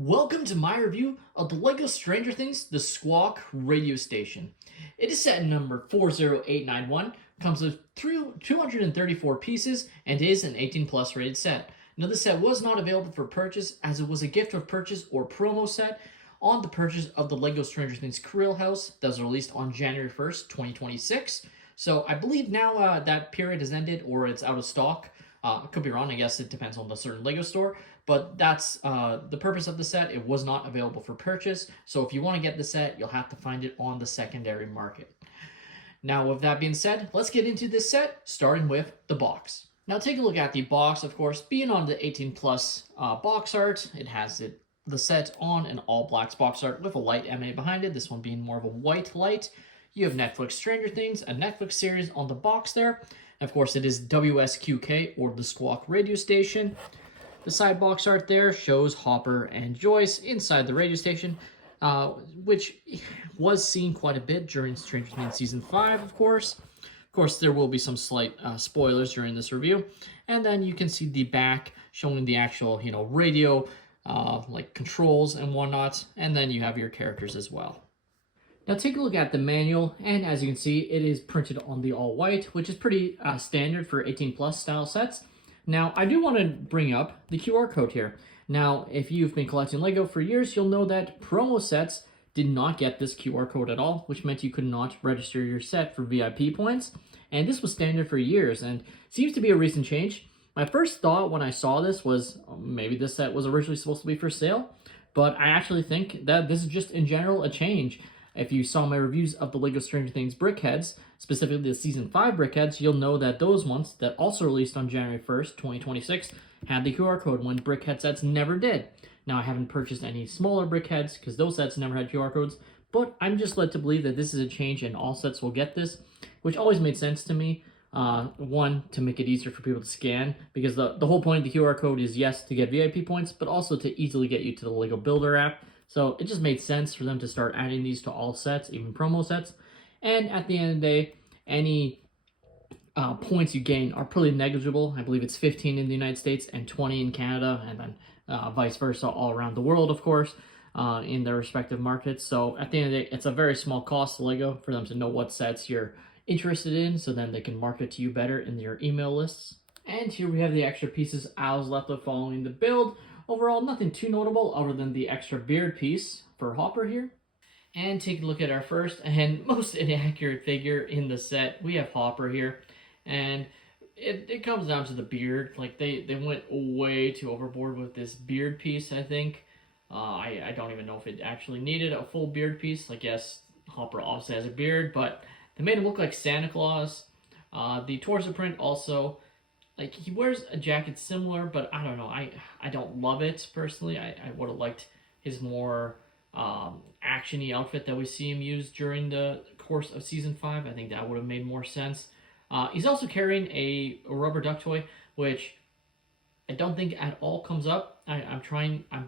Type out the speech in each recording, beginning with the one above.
Welcome to my review of the LEGO Stranger Things The Squawk radio station. It is set number 40891, comes with 234 pieces, and is an 18 plus rated set. Now this set was not available for purchase as it was a gift of purchase or promo set on the purchase of the LEGO Stranger Things Creel House that was released on January 1st, 2026. So I believe now that period has ended or it's out of stock. I could be wrong. I guess it depends on the certain LEGO store. But that's the purpose of the set. It was not available for purchase. So if you want to get the set, you'll have to find it on the secondary market. Now, with that being said, let's get into this set, starting with the box. Now, take a look at the box, of course. Being on the 18 plus box art, it has the set on an all blacks box art with a light MA behind it. This one being more of a white light. You have Netflix Stranger Things, a Netflix series on the box there. Of course, it is WSQK, or the Squawk radio station. The side box art there shows Hopper and Joyce inside the radio station, which was seen quite a bit during Stranger Things Season 5, of course. Of course, there will be some slight spoilers during this review. And then you can see the back showing the actual, radio, like controls and whatnot. And then you have your characters as well. Now take a look at the manual, and as you can see, it is printed on the all white, which is pretty standard for 18 plus style sets. Now, I do want to bring up the QR code here. Now, if you've been collecting LEGO for years, you'll know that promo sets did not get this QR code at all, which meant you could not register your set for VIP points. And this was standard for years, and seems to be a recent change. My first thought when I saw this was maybe this set was originally supposed to be for sale, but I actually think that this is just in general a change. If you saw my reviews of the LEGO Stranger Things brickheads, specifically the Season 5 brickheads, you'll know that those ones that also released on January 1st, 2026, had the QR code when brickhead sets never did. Now, I haven't purchased any smaller brickheads because those sets never had QR codes, but I'm just led to believe that this is a change and all sets will get this, which always made sense to me. One, to make it easier for people to scan, because the whole point of the QR code is, yes, to get VIP points, but also to easily get you to the LEGO Builder app. So it just made sense for them to start adding these to all sets, even promo sets. And at the end of the day, any points you gain are pretty negligible. I believe it's 15 in the United States and 20 in Canada, and then vice versa all around the world, of course, in their respective markets. So at the end of the day, it's a very small cost to LEGO for them to know what sets you're interested in, so then they can market to you better in your email lists. And here we have the extra pieces I was left with following the build. Overall, nothing too notable other than the extra beard piece for Hopper here. And take a look at our first and most inaccurate figure in the set. We have Hopper here, and it comes down to the beard. Like, they went way too overboard with this beard piece, I think. I don't even know if it actually needed a full beard piece. Like, yes, Hopper obviously has a beard, but they made him look like Santa Claus. The torso print also, like, he wears a jacket similar, but I don't know. I don't love it personally. I would have liked his more action-y outfit that we see him use during the course of Season 5. I think that would have made more sense. He's also carrying a rubber duck toy, which I don't think at all comes up. I'm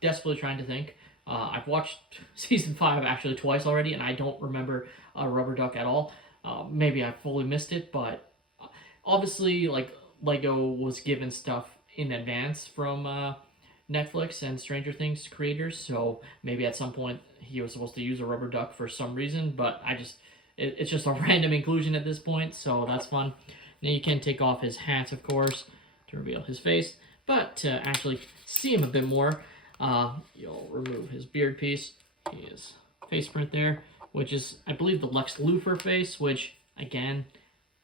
desperately trying to think. I've watched Season 5 actually twice already, and I don't remember a rubber duck at all. Maybe I fully missed it, but obviously, like, LEGO was given stuff in advance from Netflix and Stranger Things creators, so maybe at some point he was supposed to use a rubber duck for some reason, but it's just a random inclusion at this point, so that's fun. Now you can take off his hat, of course, to reveal his face, but to actually see him a bit more, you'll remove his beard piece, his face print there, which is, I believe, the Lex Luthor face, which, again,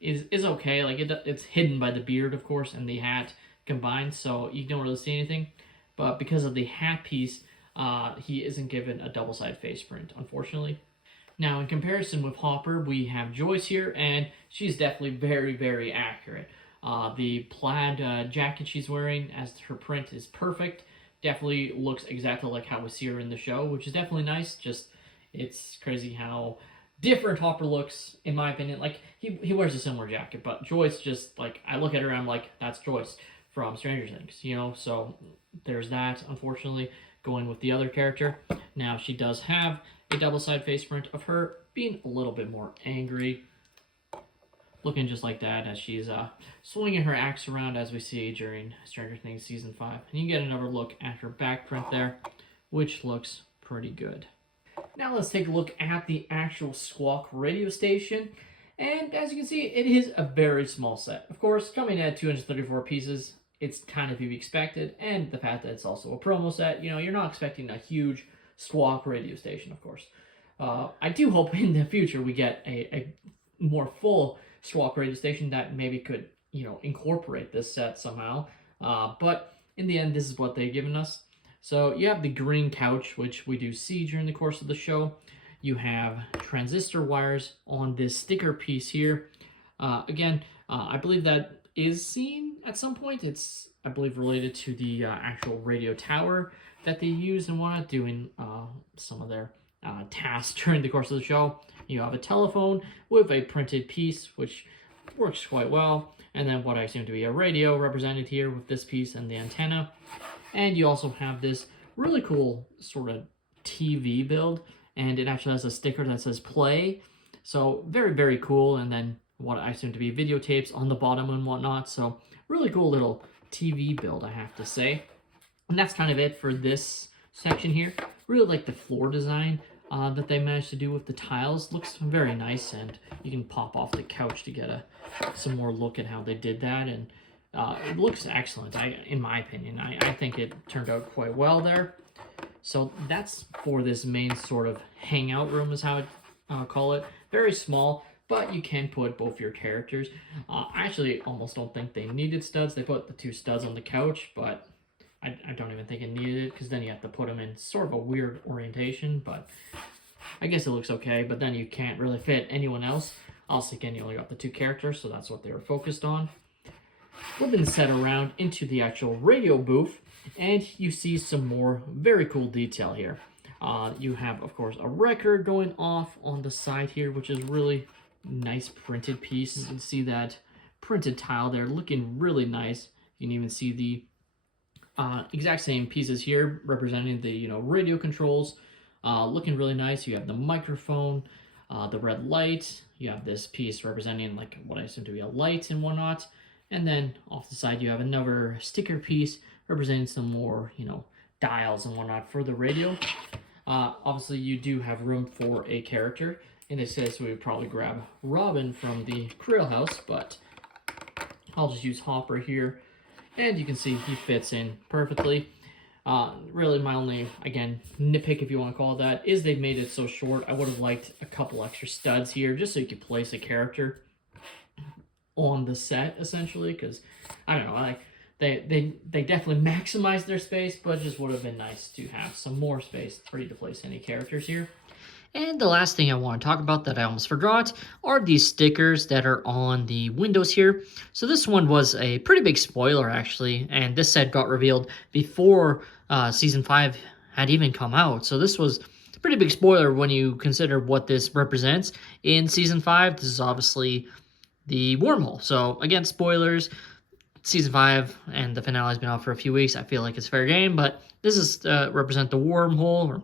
is okay. Like, it's hidden by the beard, of course, and the hat combined, so you don't really see anything. But because of the hat piece, he isn't given a double-sided face print, unfortunately. Now, in comparison with Hopper, we have Joyce here, and she's definitely very, very accurate. The plaid jacket she's wearing, as her print is perfect, definitely looks exactly like how we see her in the show, which is definitely nice. Just, it's crazy how different Hopper looks, in my opinion. Like, he wears a similar jacket, but Joyce just, like, I look at her and I'm like, that's Joyce from Stranger Things, so there's that, unfortunately, going with the other character. Now, she does have a double-sided face print of her being a little bit more angry, looking just like that as she's swinging her axe around, as we see during Stranger Things Season 5. And you get another look at her back print there, which looks pretty good. Now let's take a look at the actual Squawk radio station. And as you can see, it is a very small set. Of course, coming at 234 pieces, it's kind of to be expected. And the fact that it's also a promo set, you're not expecting a huge Squawk radio station, of course. I do hope in the future we get a more full Squawk radio station that maybe could, incorporate this set somehow. But in the end, this is what they've given us. So you have the green couch, which we do see during the course of the show. You have transistor wires on this sticker piece here. Again, I believe that is seen at some point. It's, I believe, related to the actual radio tower that they use and whatnot, doing some of their tasks during the course of the show. You have a telephone with a printed piece, which works quite well. And then what I assume to be a radio represented here with this piece and the antenna. And you also have this really cool sort of TV build. And it actually has a sticker that says play. So very, very cool. And then what I assume to be videotapes on the bottom and whatnot. So really cool little TV build, I have to say. And that's kind of it for this section here. Really like the floor design that they managed to do with the tiles. Looks very nice, and you can pop off the couch to get some more look at how they did that. And it looks excellent, in my opinion. I think it turned out quite well there. So that's for this main sort of hangout room is how I'd call it. Very small, but you can put both your characters. I actually almost don't think they needed studs. They put the 2 studs on the couch, but I don't even think it needed it, because then you have to put them in sort of a weird orientation, but I guess it looks okay. But then you can't really fit anyone else. Also, again, you only got the 2 characters, so that's what they were focused on. We've been set around into the actual radio booth, and you see some more very cool detail here. You have, of course, a record going off on the side here, which is really nice printed piece. You can see that printed tile there looking really nice. You can even see the exact same pieces here representing the radio controls, looking really nice. You have the microphone, the red light. You have this piece representing like what I assume to be a light and whatnot. And then off the side, you have another sticker piece representing some more, dials and whatnot for the radio. Obviously, you do have room for a character. In this case, we would probably grab Robin from the Krill House, but I'll just use Hopper here. And you can see he fits in perfectly. Really, my only, again, nitpick, if you want to call it that, is they've made it so short. I would have liked a couple extra studs here, just so you could place a character on the set, essentially, because I don't know, they definitely maximize their space, but it just would have been nice to have some more space for you to place any characters here. And the last thing I want to talk about that I almost forgot are these stickers that are on the windows here. So this one was a pretty big spoiler, actually, and this set got revealed before Season 5 had even come out. So this was a pretty big spoiler when you consider what this represents. In Season 5, this is obviously the wormhole. So again, spoilers. Season 5 and the finale has been out for a few weeks. I feel like it's fair game, but this is represent the wormhole.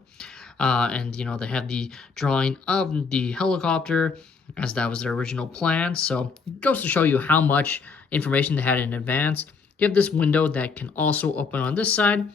And they have the drawing of the helicopter, as that was their original plan. So it goes to show you how much information they had in advance. You have this window that can also open on this side,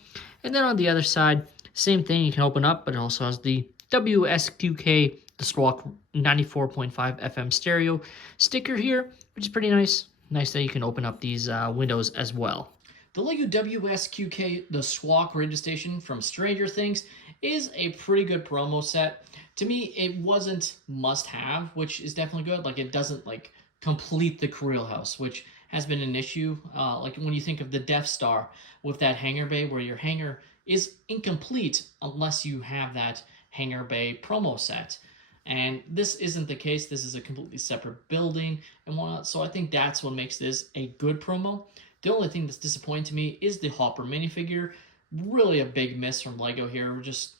and then on the other side, same thing, you can open up, but it also has the WSQK, the Squawk 94.5 FM stereo sticker here, which is pretty nice. Nice that you can open up these windows as well. The Lego WSQK, the Squawk radio station from Stranger Things, is a pretty good promo set. To me, it wasn't must-have, which is definitely good. Like, it doesn't, complete the Krill House, which has been an issue. Like, when you think of the Death Star with that hangar bay, where your hangar is incomplete unless you have that hangar bay promo set. And this isn't the case. This is a completely separate building and whatnot. So I think that's what makes this a good promo. The only thing that's disappointing to me is the Hopper minifigure. Really a big miss from LEGO here. Just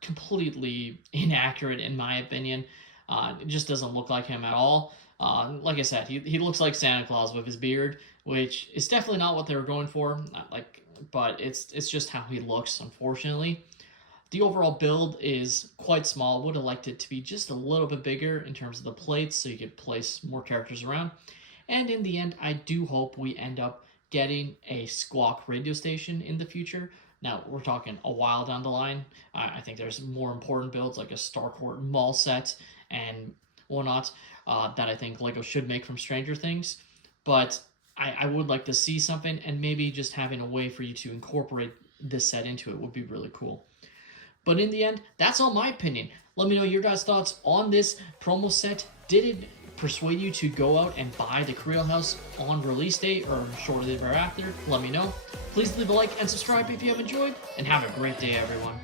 completely inaccurate in my opinion. It just doesn't look like him at all. Like I said, he looks like Santa Claus with his beard, which is definitely not what they were going for. But it's just how he looks, unfortunately. The overall build is quite small. Would have liked it to be just a little bit bigger in terms of the plates so you could place more characters around. And in the end, I do hope we end up getting a Squawk radio station in the future. Now, we're talking a while down the line. I think there's more important builds like a Starcourt Mall set and whatnot that I think LEGO should make from Stranger Things. But I would like to see something, and maybe just having a way for you to incorporate this set into it would be really cool. But in the end, that's all my opinion. Let me know your guys' thoughts on this promo set. Did it persuade you to go out and buy the Creel House on release date or shortly thereafter? Let me know. Please leave a like and subscribe if you have enjoyed, and have a great day, everyone.